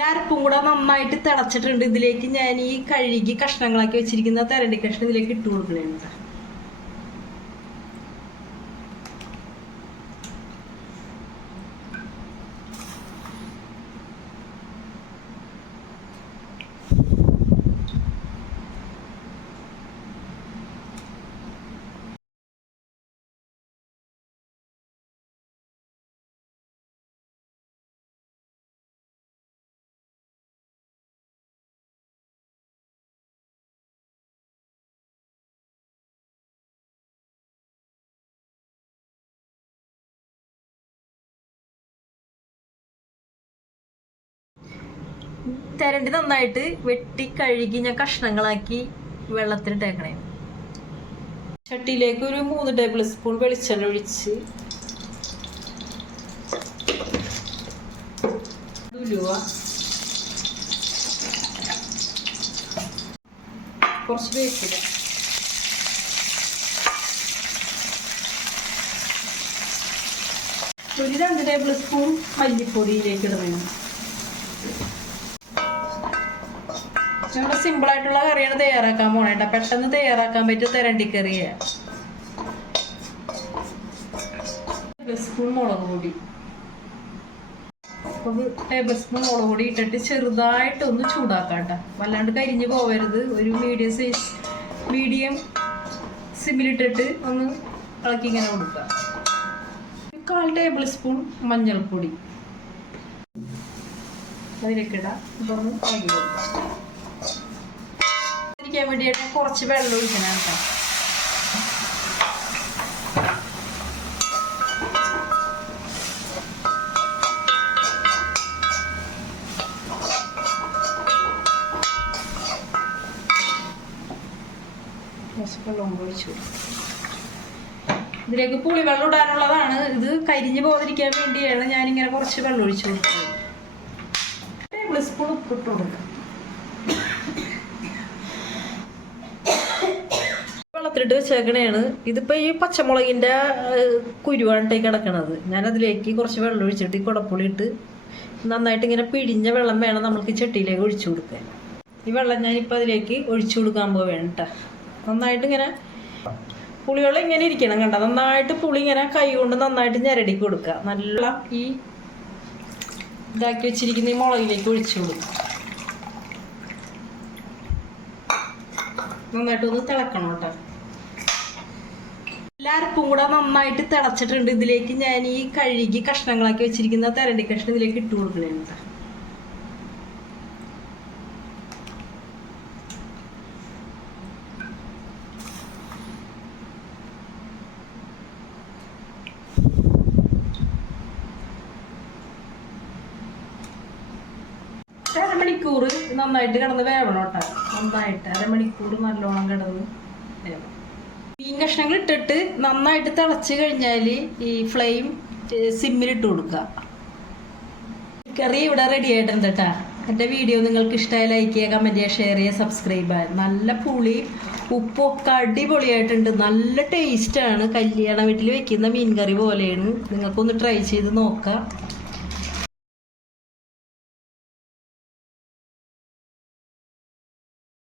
എല്ലാവർക്കും കൂടെ നന്നായിട്ട് തിളച്ചിട്ടുണ്ട്. ഇതിലേക്ക് ഞാൻ ഈ കഴുകി കഷ്ണങ്ങളാക്കി വെച്ചിരിക്കുന്ന തെരണ്ടി കഷ്ണം ഇതിലേക്ക് ഇട്ട് കൊടുക്കണേണ്ട. തെരണ്ടി നന്നായിട്ട് വെട്ടി കഴുകി ഞാൻ കഷ്ണങ്ങളാക്കി വെള്ളത്തിലിട്ടേക്കണേ. ചട്ടിയിലേക്ക് ഒരു 3 ടേബിൾ സ്പൂൺ വെളിച്ചെണ്ണ ഒഴിച്ച് ഉലുവ, കുറച്ച് വേപ്പില, ഒരു 2 ടേബിൾ സ്പൂൺ മല്ലിപ്പൊടിയിലേക്ക് ഇടണം. നമ്മുടെ സിമ്പിളായിട്ടുള്ള കറിയാണ് തയ്യാറാക്കാൻ പോണേട്ടാ. പെട്ടെന്ന് തയ്യാറാക്കാൻ പറ്റിയ തെരണ്ടിക്കറിയാണ്. 1 സ്പൂൺ മുളക് പൊടി, 1 ടേബിൾ സ്പൂൺ മുളക് പൊടി ഇട്ടിട്ട് ചെറുതായിട്ടൊന്ന് ചൂടാക്കാട്ടോ. വല്ലാണ്ട് കരിഞ്ഞു പോവരുത്. ഒരു മീഡിയം സിമ്മിലിട്ടിട്ട് ഒന്ന് ഇളക്കി ഇങ്ങനെ കൊടുക്കുക. 1/4 ടേബിൾ സ്പൂൺ മഞ്ഞൾപ്പൊടി അതിലേക്ക് ഇടാം. ഇതൊന്ന് ഇളക്കി കൊടുക്കാം. ിക്കാൻ വേണ്ടിയിട്ട് കുറച്ച് വെള്ളം ഒഴിക്കണം കേട്ടോ. വെള്ളം ഒഴിച്ചു. ഇതിലേക്ക് പുളിവെള്ളം ഇടാനുള്ളതാണ്. ഇത് കരിഞ്ഞു പോകാതിരിക്കാൻ വേണ്ടിയാണ് ഞാനിങ്ങനെ കുറച്ച് വെള്ളം ഒഴിച്ചു കൊടുക്കുന്നത്. 1 ടേബിൾ സ്പൂൺ ഉപ്പിട്ട് കൊടുക്കാം. വെള്ളത്തിലിട്ട് വെച്ചേക്കണേണ്. ഇതിപ്പോൾ ഈ പച്ചമുളകിൻ്റെ കുരുവാണ് കിടക്കണത്. ഞാനതിലേക്ക് കുറച്ച് വെള്ളം ഒഴിച്ചിട്ട് ഈ കുടപ്പുളി ഇട്ട് നന്നായിട്ട് ഇങ്ങനെ പിഴിഞ്ഞ വെള്ളം വേണം നമ്മൾക്ക് ഈ ചട്ടിയിലേക്ക് ഒഴിച്ചു കൊടുക്കാൻ. ഈ വെള്ളം ഞാനിപ്പോൾ അതിലേക്ക് ഒഴിച്ചു കൊടുക്കാൻ പോവുകയാണ് കേട്ടോ. നന്നായിട്ട് ഇങ്ങനെ പുളിവെള്ളം ഇങ്ങനെ ഇരിക്കണം കണ്ട. നന്നായിട്ട് പുളി ഇങ്ങനെ കൈ കൊണ്ട് നന്നായിട്ട് ഞെരടി കൊടുക്കുക. നല്ല ഈ ഇതാക്കി വെച്ചിരിക്കുന്ന ഈ മുളകിലേക്ക് ഒഴിച്ചു കൊടുക്കുക. നന്നായിട്ടൊന്ന് തിളക്കണം കേട്ടോ. എല്ലാവർക്കും കൂടെ നന്നായിട്ട് തിളച്ചിട്ടുണ്ട്. ഇതിലേക്ക് ഞാൻ ഈ കഴുകി കഷ്ണങ്ങളാക്കി വെച്ചിരിക്കുന്ന തെരണ്ടി കഷ്ണം ഇതിലേക്ക് ഇട്ട് കൊടുക്കണേണ്ട. അരമണിക്കൂർ നന്നായിട്ട് കിടന്ന് വേവണം കേട്ടോ. നന്നായിട്ട് അരമണിക്കൂർ നല്ലോണം കിടന്ന് വേവണം. മീൻ കഷ്ണങ്ങൾ ഇട്ടിട്ട് നന്നായിട്ട് തിളച്ച് കഴിഞ്ഞാൽ ഈ ഫ്ലെയിം സിമ്മിലിട്ട് കൊടുക്കുക. കറി ഇവിടെ റെഡി ആയിട്ടുണ്ട് കേട്ടോ. എൻ്റെ വീഡിയോ നിങ്ങൾക്ക് ഇഷ്ടമായി ലൈക്ക് ചെയ്യുക, കമൻറ്റ് ചെയ്യുക, ഷെയർ ചെയ്യുക, സബ്സ്ക്രൈബ് ചെയ്യുക. നല്ല പുളി ഉപ്പൊക്കെ അടിപൊളിയായിട്ടുണ്ട്. നല്ല ടേസ്റ്റാണ്. കല്യാണ വീട്ടിൽ വെക്കുന്ന മീൻ കറി പോലെയാണ്. നിങ്ങൾക്കൊന്ന് ട്രൈ ചെയ്ത് നോക്കാം.